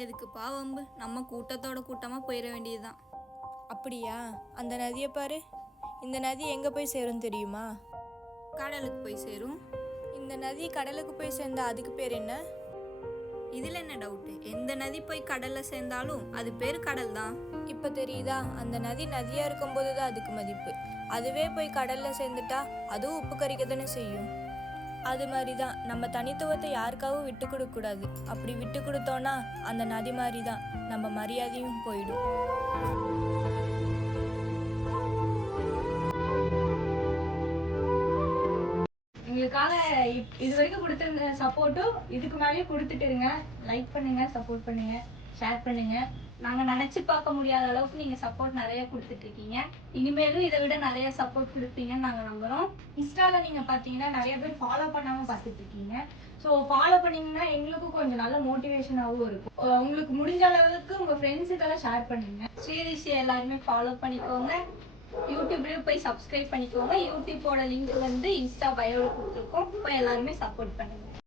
எதுக்குப்பா வம்பு? நம்ம கூட்டத்தோட கூட்டமாக போயிட வேண்டியதுதான். அப்படியா? அந்த நதியை பாரு. இந்த நதி எங்கே போய் சேரும் தெரியுமா? கடலுக்கு போய் சேரும். இந்த நதி கடலுக்கு போய் சேர்ந்தா அதுக்கு பேர் என்ன? இதில் என்ன டவுட்டு? எந்த நதி போய் கடலில் சேர்ந்தாலும் அது பேர் கடல் தான். இப்போ தெரியுதா? அந்த நதி நதியாக இருக்கும்போது தான் அதுக்கு மதிப்பு. அதுவே போய் கடலில் சேர்ந்துட்டா அதுவும் உப்பு கறிக்க தானே செய்யும். அது மாதிரி தான் நம்ம தனித்துவத்தை யாருக்காகவும் விட்டு கொடுக்கக்கூடாது. அப்படி விட்டு கொடுத்தோன்னா அந்த நதி மாதிரி தான் நம்ம மரியாதையும் போயிடும். எங்களுக்காக இது வரைக்கும் கொடுத்துருந்த சப்போர்ட்டும் இதுக்கு மேலேயும் கொடுத்துட்டு இருங்க. லைக் பண்ணுங்க, சப்போர்ட் பண்ணுங்க, ஷேர் பண்ணுங்க. நாங்கள் நினச்சி பார்க்க முடியாத அளவுக்கு நீங்கள் சப்போர்ட் நிறைய கொடுத்துட்டு இருக்கீங்க. இனிமேலும் இதை விட நிறைய சப்போர்ட் கொடுப்பீங்கன்னு நாங்கள் நம்புகிறோம். இன்ஸ்டாவில் நீங்கள் பார்த்தீங்கன்னா நிறைய பேர் ஃபாலோ பண்ணாமல் பார்த்துட்டு இருக்கீங்க. ஸோ ஃபாலோ பண்ணிங்கன்னா எங்களுக்கும் கொஞ்சம் நல்ல மோட்டிவேஷனாகவும் இருக்கும். உங்களுக்கு முடிஞ்ச அளவுக்கு உங்கள் ஃப்ரெண்ட்ஸுக்கெல்லாம் ஷேர் பண்ணுங்க. ஸ்ரீரிஷி எல்லாருமே ஃபாலோ பண்ணிக்கோங்க. யூடியூப்லேயும் போய் சப்ஸ்கிரைப் பண்ணிக்கோங்க. யூடியூப்போட லிங்க் வந்து இன்ஸ்டா பயோவில் கொடுத்துருக்கோம். போய் எல்லாருமே சப்போர்ட் பண்ணுங்க.